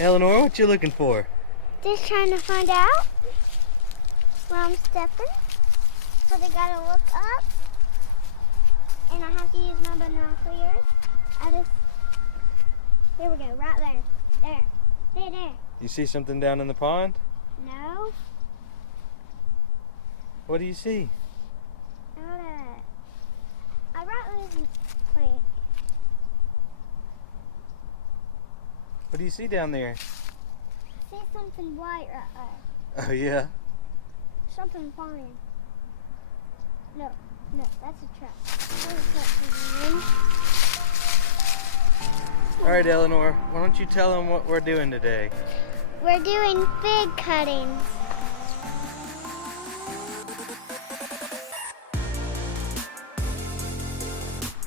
Eleanor, what you looking for? Just trying to find out where I'm stepping. So they gotta look up. And I have to use my binoculars. Here we go, right there. There. You see something down in the pond? No. What do you see? I brought this plant. What do you see down there? I see something white right there. Oh yeah? Something flying. No, that's a trap. That's a trap. Alright Eleanor, why don't you tell them what we're doing today? We're doing fig cuttings.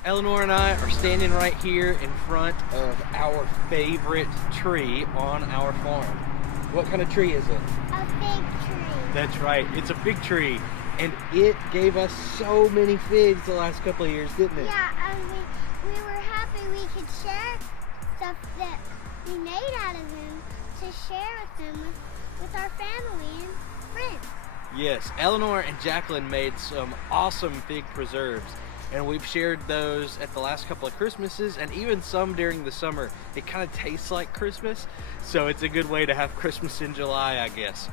Eleanor and I are standing right here in front of our favorite tree on our farm. What kind of tree is it? A fig tree. That's right, it's a fig tree. And it gave us so many figs the last couple of years, didn't it? Yeah, we were happy we could share stuff that we made out of them to share with them with our family and friends. Yes, Eleanor and Jacqueline made some awesome fig preserves. And we've shared those at the last couple of Christmases and even some during the summer. It kind of tastes like Christmas, so it's a good way to have Christmas in July, I guess.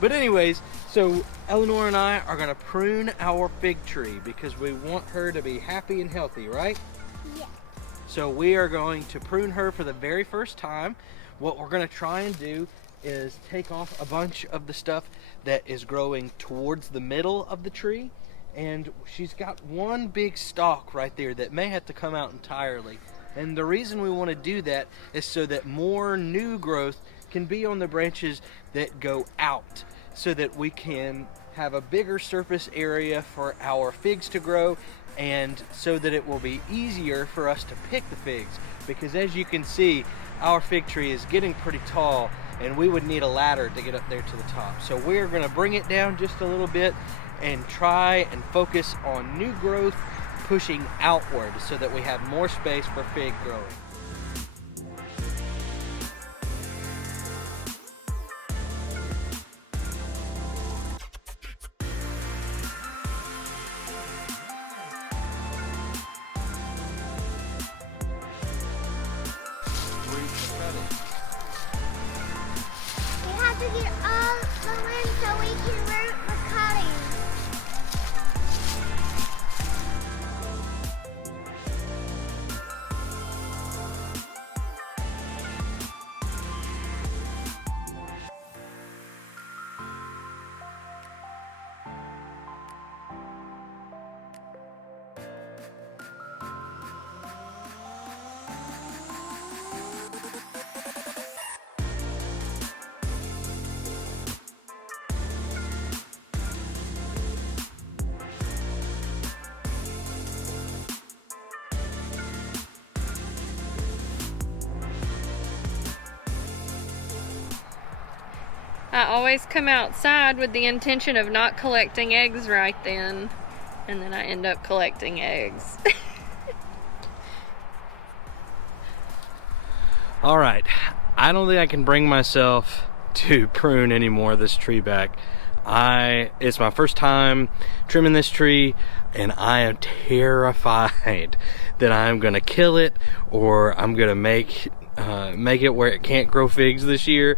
But anyways, so Eleanor and I are gonna prune our fig tree because we want her to be happy and healthy, right? Yeah. So we are going to prune her for the very first time. What we're gonna try and do is take off a bunch of the stuff that is growing towards the middle of the tree. And she's got one big stalk right there that may have to come out entirely. And the reason we want to do that is so that more new growth can be on the branches that go out, so that we can have a bigger surface area for our figs to grow, and so that it will be easier for us to pick the figs. Because as you can see, our fig tree is getting pretty tall and we would need a ladder to get up there to the top. So we're going to bring it down just a little bit and try and focus on new growth pushing outward so that we have more space for fig growing. We have to get all the limbs so we can root the cuttings. I always come outside with the intention of not collecting eggs right then, and then I end up collecting eggs. All right, I don't think I can bring myself to prune any more of this tree back. It's my first time trimming this tree, and I am terrified that I'm gonna kill it, or I'm gonna make it where it can't grow figs this year.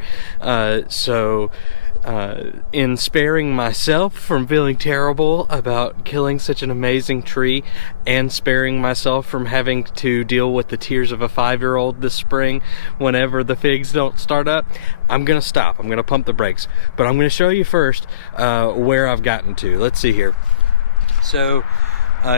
In sparing myself from feeling terrible about killing such an amazing tree, and sparing myself from having to deal with the tears of a 5-year-old this spring whenever the figs don't start up, I'm gonna stop. I'm gonna pump the brakes. But I'm gonna show you first where I've gotten to. Let's see here. So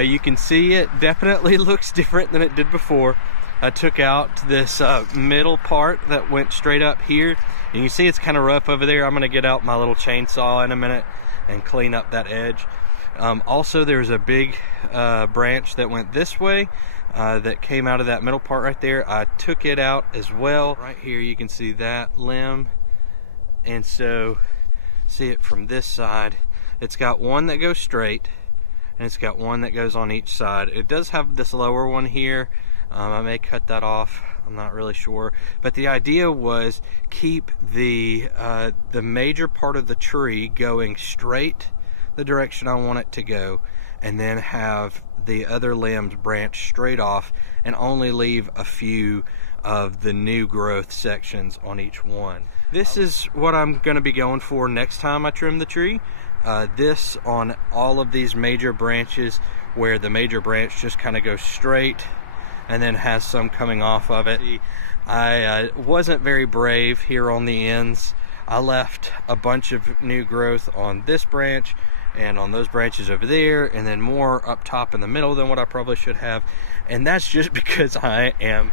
you can see it definitely looks different than it did before. I took out this middle part that went straight up here. And you can see it's kind of rough over there. I'm gonna get out my little chainsaw in a minute and clean up that edge. Also, there's a big branch that went this way that came out of that middle part right there. I took it out as well. Right here you can see that limb. And so, see it from this side. It's got one that goes straight, and it's got one that goes on each side. It does have this lower one here I may cut that off, I'm not really sure, but the idea was keep the major part of the tree going straight the direction I want it to go, and then have the other limbs branch straight off and only leave a few of the new growth sections on each one. This is what I'm going to be going for next time I trim the tree. This on all of these major branches, where the major branch just kind of goes straight and then has some coming off of it. I wasn't very brave here on the ends. I left a bunch of new growth on this branch and on those branches over there, and then more up top in the middle than what I probably should have. And that's just because I am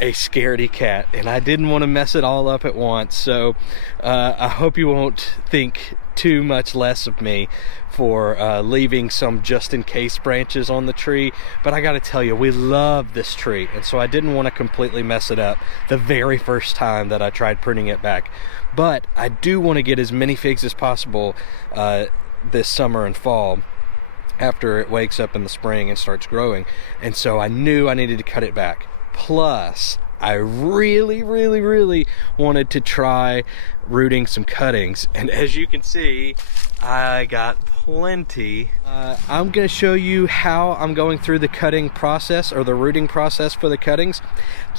a scaredy cat and I didn't want to mess it all up at once. So I hope you won't think too much less of me for leaving some just in case branches on the tree, but I gotta tell you, we love this tree, and so I didn't want to completely mess it up the very first time that I tried pruning it back. But I do want to get as many figs as possible this summer and fall after it wakes up in the spring and starts growing, and so I knew I needed to cut it back. Plus, I really wanted to try rooting some cuttings, and as you can see, I got plenty. I'm going to show you how I'm going through the cutting process, or the rooting process for the cuttings.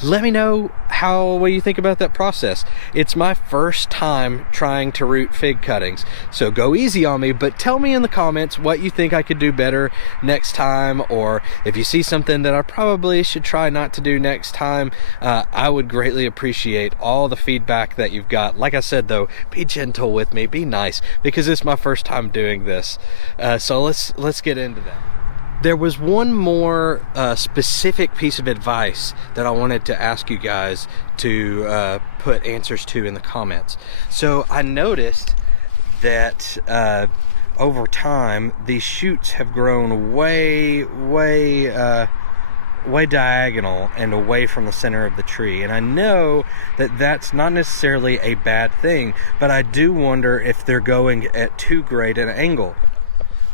Let me know what you think about that process. It's my first time trying to root fig cuttings, so go easy on me, but tell me in the comments what you think I could do better next time, or if you see something that I probably should try not to do next time. I would greatly appreciate all the feedback that you've got. Like I said though, be gentle with me, be nice, because it's my first time doing this. So let's get into that. There was one more specific piece of advice that I wanted to ask you guys to put answers to in the comments. So I noticed that over time these shoots have grown way diagonal and away from the center of the tree, and I know that that's not necessarily a bad thing, but I do wonder if they're going at too great an angle.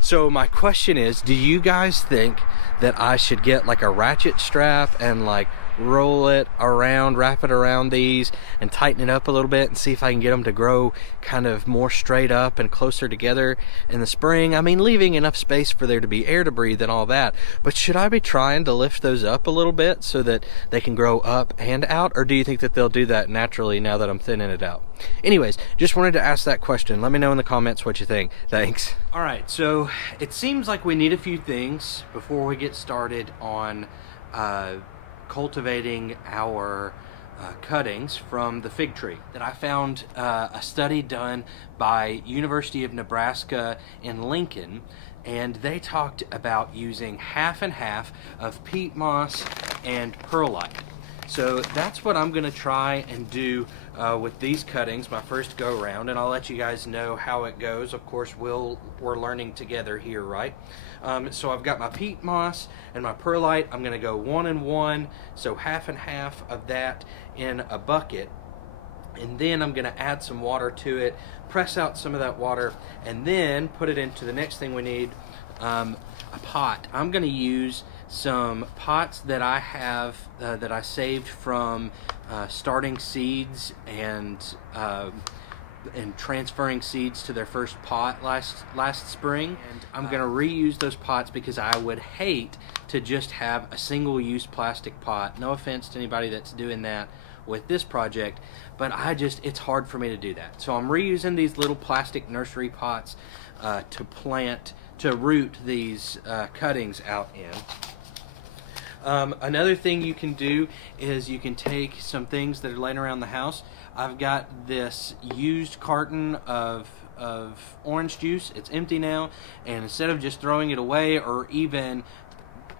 So my question is, do you guys think that I should get like a ratchet strap and like roll it around, wrap it around these and tighten it up a little bit and see if I can get them to grow kind of more straight up and closer together in the spring? I mean, leaving enough space for there to be air to breathe and all that, but should I be trying to lift those up a little bit so that they can grow up and out, or do you think that they'll do that naturally now that I'm thinning it out? Anyways, just wanted to ask that question. Let me know in the comments what you think. Thanks. All right, so it seems like we need a few things before we get started on cultivating our cuttings from the fig tree. That I found a study done by University of Nebraska in Lincoln, and they talked about using half and half of peat moss and perlite. So that's what I'm gonna try and do with these cuttings, my first go round, and I'll let you guys know how it goes. Of course, we're learning together here, right? So I've got my peat moss and my perlite. I'm gonna go 1 and 1, so half and half of that in a bucket, and then I'm gonna add some water to it, press out some of that water, and then put it into the next thing we need, a pot. I'm gonna use some pots that I have that I saved from starting seeds and transferring seeds to their first pot last spring. And I'm gonna reuse those pots because I would hate to just have a single-use plastic pot. No offense to anybody that's doing that with this project, but it's hard for me to do that. So I'm reusing these little plastic nursery pots to root these cuttings out in. Another thing you can do is you can take some things that are laying around the house. I've got this used carton of orange juice. It's empty now, and instead of just throwing it away or even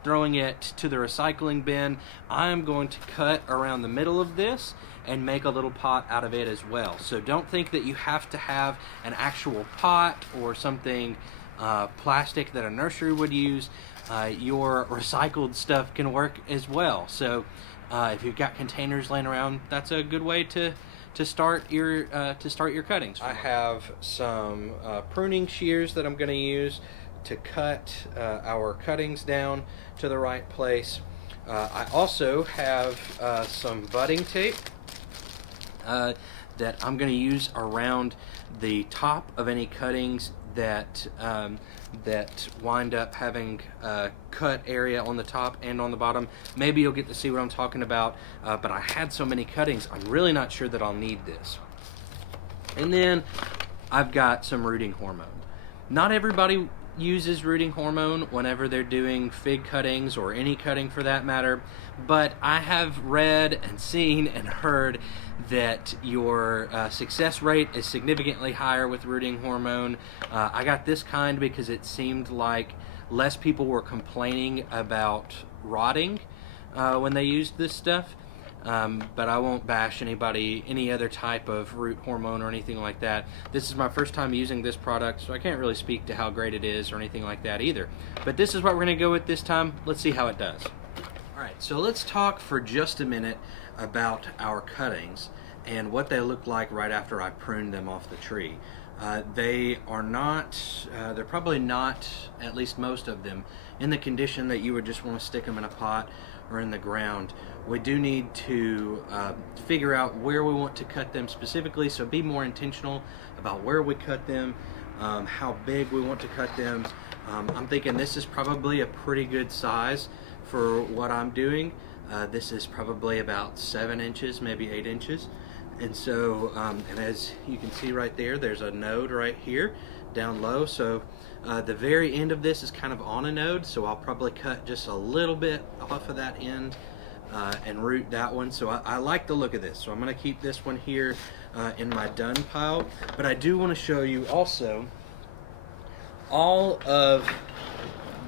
throwing it to the recycling bin, I'm going to cut around the middle of this and make a little pot out of it as well. So don't think that you have to have an actual pot or something plastic that a nursery would use. Your recycled stuff can work as well. So if you've got containers laying around, that's a good way to start your cuttings. I have some pruning shears that I'm going to use to cut our cuttings down to the right place. I also have some budding tape that I'm going to use around the top of any cuttings that that wind up having a cut area on the top and on the bottom. Maybe you'll get to see what I'm talking about, but I had so many cuttings, I'm really not sure that I'll need this. And then I've got some rooting hormone. Not everybody uses rooting hormone whenever they're doing fig cuttings or any cutting for that matter, but I have read and seen and heard that your success rate is significantly higher with rooting hormone. I got this kind because it seemed like less people were complaining about rotting when they used this stuff. But I won't bash any other type of root hormone or anything like that. This is my first time using this product, so I can't really speak to how great it is or anything like that either. But this is what we're going to go with this time. Let's see how it does. Alright, so let's talk for just a minute about our cuttings and what they look like right after I pruned them off the tree. They are not, they're probably not, at least most of them, in the condition that you would just want to stick them in a pot or in the ground. We do need to figure out where we want to cut them specifically, so be more intentional about where we cut them, how big we want to cut them. I'm thinking this is probably a pretty good size for what I'm doing. This is probably about 7 inches, maybe 8 inches. And so, and as you can see right there, there's a node right here down low. So the very end of this is kind of on a node, so I'll probably cut just a little bit off of that end and root that one. So I like the look of this, so I'm going to keep this one here in my done pile. But I do want to show you also all of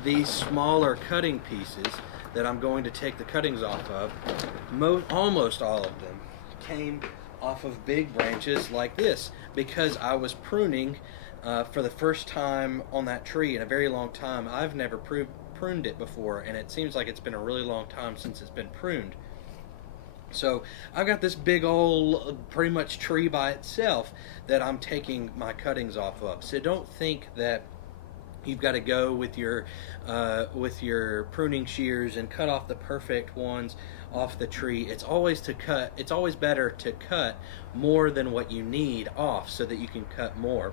these smaller cutting pieces that I'm going to take the cuttings off of. Almost all of them came off of big branches like this because I was pruning for the first time on that tree in a very long time. I've never pruned it before, and it seems like it's been a really long time since it's been pruned. So I've got this big old pretty much tree by itself that I'm taking my cuttings off of. So don't think that you've got to go with your pruning shears and cut off the perfect ones off the tree. It's always better to cut more than what you need off so that you can cut more.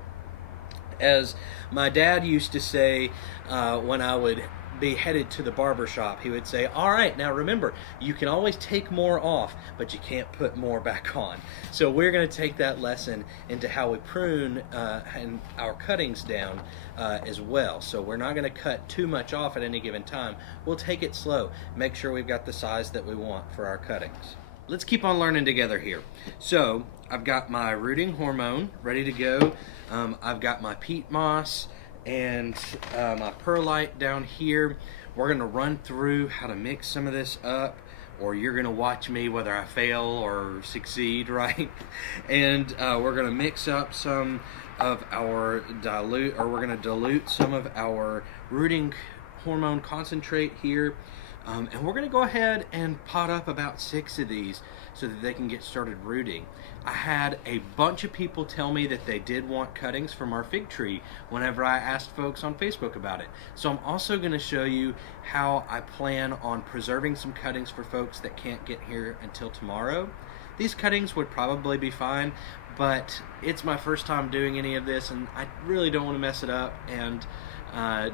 As my dad used to say when I would be headed to the barber shop, he would say, all right, now remember, you can always take more off, but you can't put more back on. So we're going to take that lesson into how we prune and our cuttings down as well. So we're not going to cut too much off at any given time. We'll take it slow, make sure we've got the size that we want for our cuttings. Let's keep on learning together here. So I've got my rooting hormone ready to go. I've got my peat moss and my perlite down here. We're going to run through how to mix some of this up, or you're going to watch me whether I fail or succeed, right? And we're going to mix up some of our we're going to dilute some of our rooting hormone concentrate here. And we're going to go ahead and pot up about 6 of these so that they can get started rooting. I had a bunch of people tell me that they did want cuttings from our fig tree whenever I asked folks on Facebook about it. So I'm also going to show you how I plan on preserving some cuttings for folks that can't get here until tomorrow. These cuttings would probably be fine, but it's my first time doing any of this, and I really don't want to mess it up and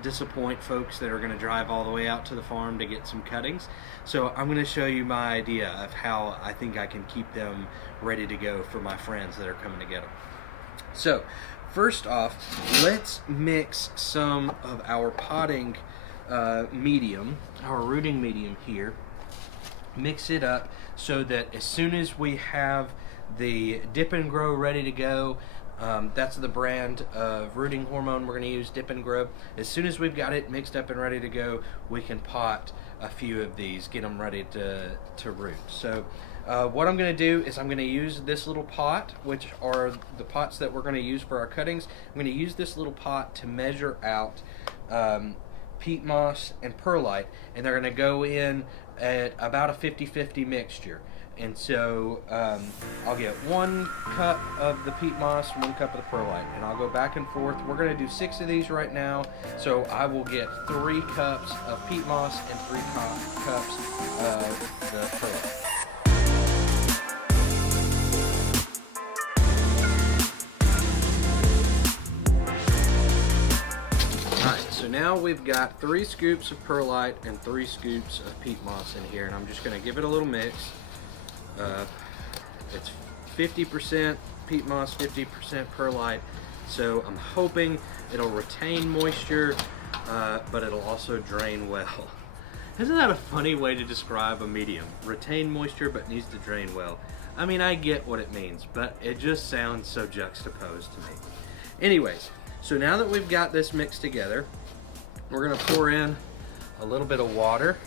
disappoint folks that are going to drive all the way out to the farm to get some cuttings. So I'm going to show you my idea of how I think I can keep them ready to go for my friends that are coming to get them. So first off, let's mix some of our potting medium, our rooting medium here. Mix it up so that as soon as we have the Dip and Grow ready to go, that's the brand of rooting hormone we're going to use, Dip and Grow. As soon as we've got it mixed up and ready to go, we can pot a few of these, get them ready to root. So what I'm going to do is I'm going to use this little pot, which are the pots that we're going to use for our cuttings. I'm going to use this little pot to measure out peat moss and perlite, and they're going to go in at about a 50-50 mixture. And so I'll get 1 cup of the peat moss, 1 cup of the perlite, and I'll go back and forth. We're going to do 6 of these right now, so I will get 3 cups of peat moss and 3 cups of the perlite. So now we've got 3 scoops of perlite and 3 scoops of peat moss in here, and I'm just going to give it a little mix. It's 50% peat moss, 50% perlite, so I'm hoping it'll retain moisture, but it'll also drain well. Isn't that a funny way to describe a medium? Retain moisture but needs to drain well. I mean, I get what it means, but it just sounds so juxtaposed to me. Anyways, so now that we've got this mixed together, we're going to pour in a little bit of water,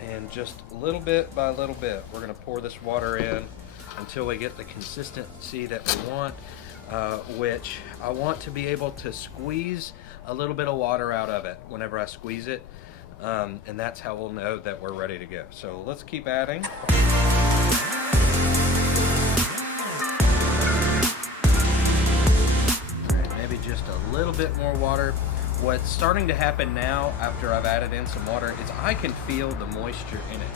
and just little bit by little bit we're going to pour this water in until we get the consistency that we want, which I want to be able to squeeze a little bit of water out of it whenever I squeeze it, and that's how we'll know that we're ready to go. So let's keep adding. Alright, maybe just a little bit more water. What's starting to happen now after I've added in some water is I can feel the moisture in it.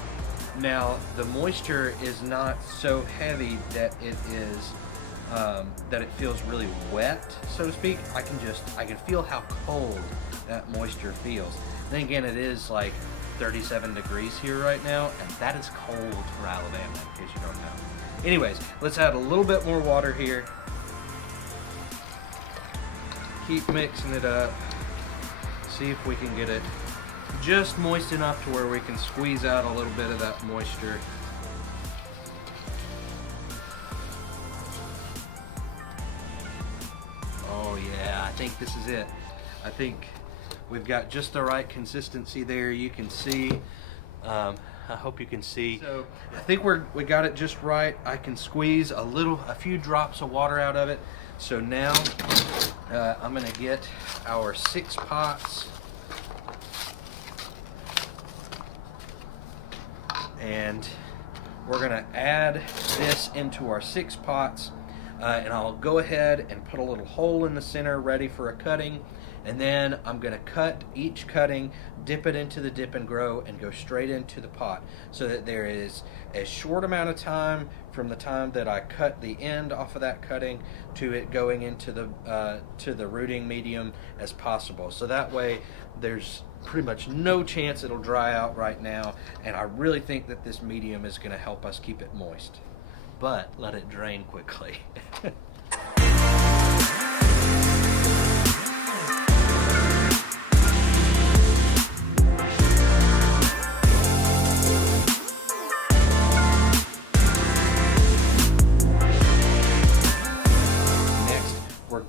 Now the moisture is not so heavy that it is that it feels really wet, so to speak. I can feel how cold that moisture feels. Then again, it is like 37 degrees here right now, and that is cold for Alabama, in case you don't know. Anyways, let's add a little bit more water here. Keep mixing it up. See if we can get it just moist enough to where we can squeeze out a little bit of that moisture. Oh yeah, I think this is it. I think we've got just the right consistency there. You can see, I hope you can see. So I think we got it just right. I can squeeze a few drops of water out of it. So now I'm gonna get our 6 pots, and we're gonna add this into our 6 pots, and I'll go ahead and put a little hole in the center ready for a cutting, and then I'm gonna cut each cutting, dip it into the dip and grow, and go straight into the pot, so that there is a short amount of time from the time that I cut the end off of that cutting to it going into the rooting medium as possible. So that way there's pretty much no chance it'll dry out right now, and I really think that this medium is going to help us keep it moist. But let it drain quickly.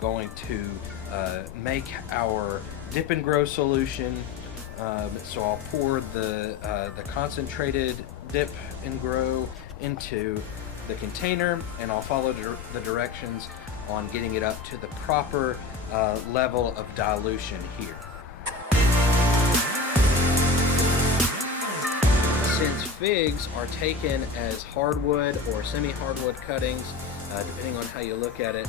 Going to make our dip and grow solution. So I'll pour the concentrated dip and grow into the container, and I'll follow the directions on getting it up to the proper level of dilution here. Since figs are taken as hardwood or semi-hardwood cuttings, depending on how you look at it,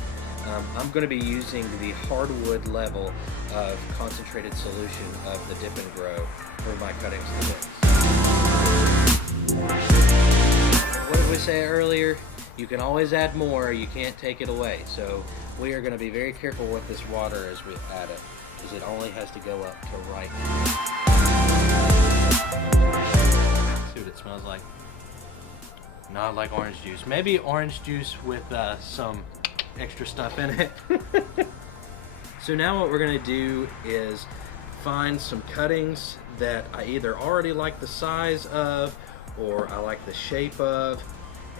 I'm going to be using the hardwood level of concentrated solution of the dip and grow for my cuttings today. What did we say earlier? You can always add more, you can't take it away. So we are going to be very careful with this water as we add it, because it only has to go up to right. See what it smells like. Not like orange juice. Maybe orange juice with some extra stuff in it. So now what we're going to do is find some cuttings that I either already like the size of or I like the shape of,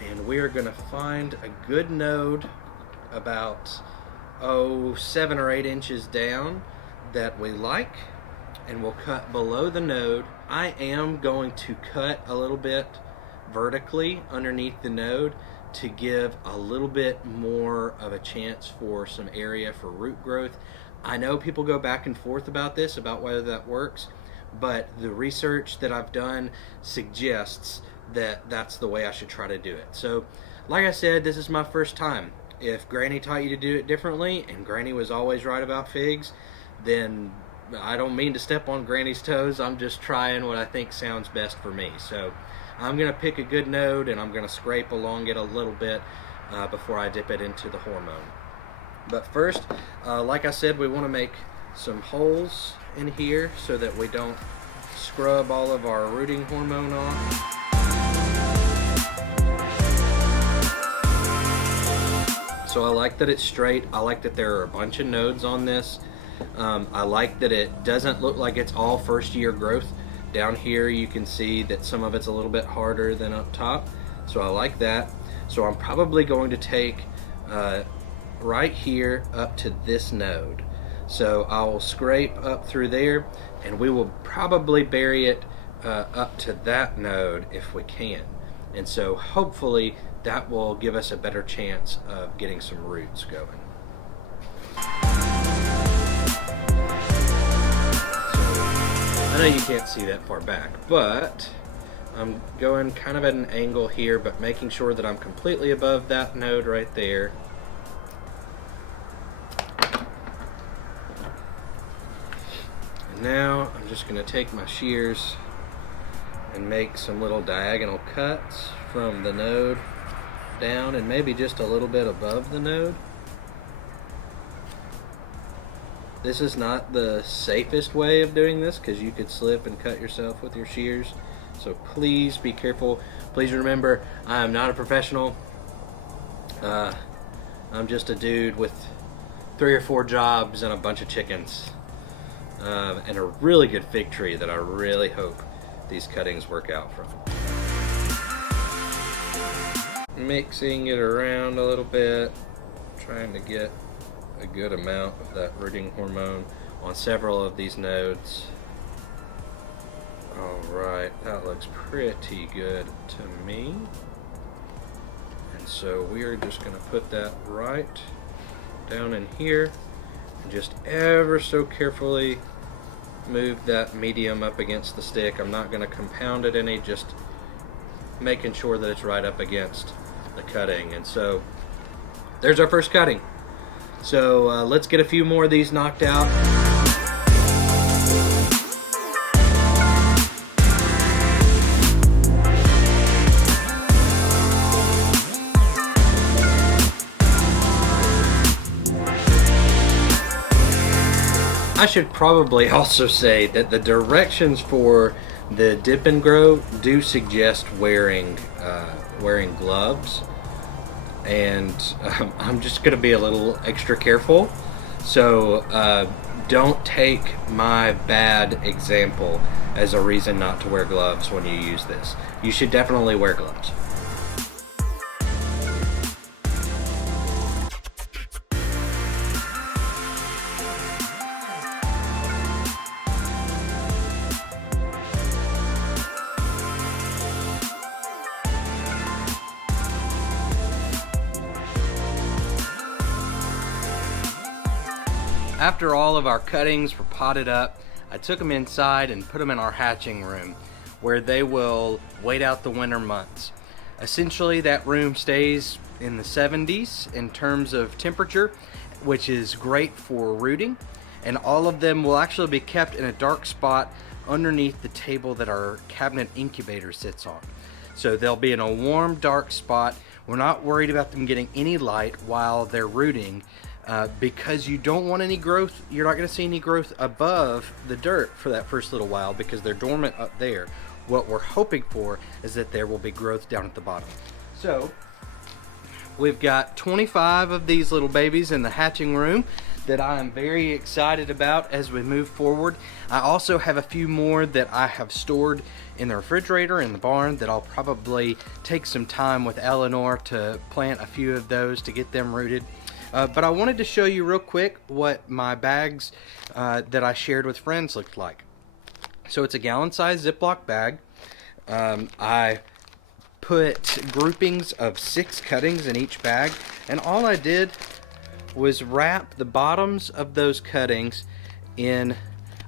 and we're going to find a good node about 7 or 8 inches down that we like, and we'll cut below the node. I am going to cut a little bit vertically underneath the node to give a little bit more of a chance for some area for root growth. I know people go back and forth about this, about whether that works, but the research that I've done suggests that that's the way I should try to do it. So like I said, this is my first time. If Granny taught you to do it differently, and Granny was always right about figs, then I don't mean to step on Granny's toes. I'm just trying what I think sounds best for me. So I'm going to pick a good node, and I'm going to scrape along it a little bit before I dip it into the hormone. But first, like I said, we want to make some holes in here so that we don't scrub all of our rooting hormone off. So I like that it's straight. I like that there are a bunch of nodes on this. I like that it doesn't look like it's all first year growth. Down here you can see that some of it's a little bit harder than up top. So I like that. So I'm probably going to take right here up to this node. So I'll scrape up through there, and we will probably bury it up to that node if we can. And so hopefully that will give us a better chance of getting some roots going. So, I know you can't see that far back, but I'm going kind of at an angle here, but making sure that I'm completely above that node right there. And now I'm just going to take my shears and make some little diagonal cuts from the node down, and maybe just a little bit above the node. This is not the safest way of doing this because you could slip and cut yourself with your shears, so please be careful. Please remember, I am not a professional. I'm just a dude with 3 or 4 jobs and a bunch of chickens, and a really good fig tree that I really hope these cuttings work out from. Mixing it around a little bit, trying to get a good amount of that rooting hormone on several of these nodes. Alright, that looks pretty good to me. And so we are just going to put that right down in here and just ever so carefully move that medium up against the stick. I'm not going to compound it any, just making sure that it's right up against the cutting. And so there's our first cutting. So let's get a few more of these knocked out. I should probably also say that the directions for the dip and grow do suggest wearing gloves, and I'm just going to be a little extra careful. So don't take my bad example as a reason not to wear gloves when you use this. You should definitely wear gloves. After all of our cuttings were potted up, I took them inside and put them in our hatching room, where they will wait out the winter months. Essentially, that room stays in the 70s in terms of temperature, which is great for rooting, and all of them will actually be kept in a dark spot underneath the table that our cabinet incubator sits on. So they'll be in a warm, dark spot. We're not worried about them getting any light while they're rooting, because you don't want any growth. You're not going to see any growth above the dirt for that first little while because they're dormant up there. What we're hoping for is that there will be growth down at the bottom. So we've got 25 of these little babies in the hatching room that I am very excited about as we move forward. I also have a few more that I have stored in the refrigerator in the barn that I'll probably take some time with Eleanor to plant a few of those to get them rooted. But I wanted to show you real quick what my bags that I shared with friends looked like. So it's a gallon-sized Ziploc bag. I put groupings of 6 cuttings in each bag, and all I did was wrap the bottoms of those cuttings in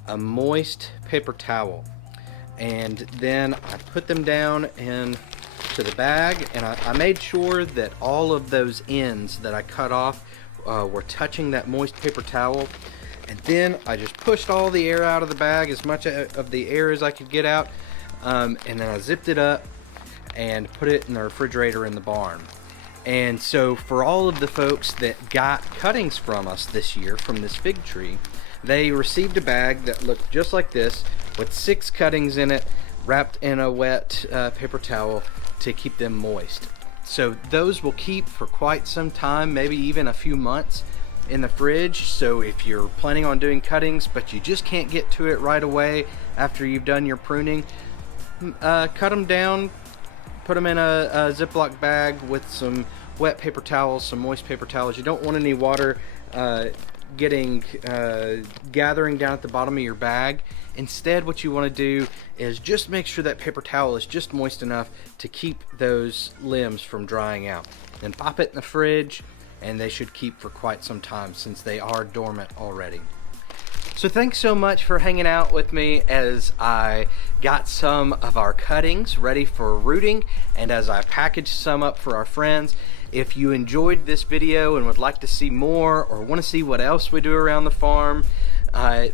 a moist paper towel, and then I put them down into the bag, and I made sure that all of those ends that I cut off were touching that moist paper towel. And then I just pushed all the air out of the bag, as much of the air as I could get out, and then I zipped it up and put it in the refrigerator in the barn. And so for all of the folks that got cuttings from us this year from this fig tree, they received a bag that looked just like this with 6 cuttings in it, wrapped in a wet paper towel to keep them moist. So those will keep for quite some time, maybe even a few months in the fridge. So if you're planning on doing cuttings but you just can't get to it right away after you've done your pruning, cut them down, put them in a Ziploc bag with some wet paper towels, some moist paper towels. You don't want any water gathering down at the bottom of your bag. Instead, what you want to do is just make sure that paper towel is just moist enough to keep those limbs from drying out. Then pop it in the fridge, and they should keep for quite some time since they are dormant already. So thanks so much for hanging out with me as I got some of our cuttings ready for rooting, and as I packaged some up for our friends. If you enjoyed this video and would like to see more, or want to see what else we do around the farm,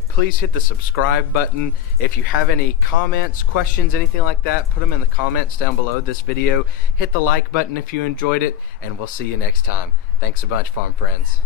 please hit the subscribe button. If you have any comments, questions, anything like that, put them in the comments down below this video. Hit the like button if you enjoyed it, and we'll see you next time. Thanks a bunch, farm friends.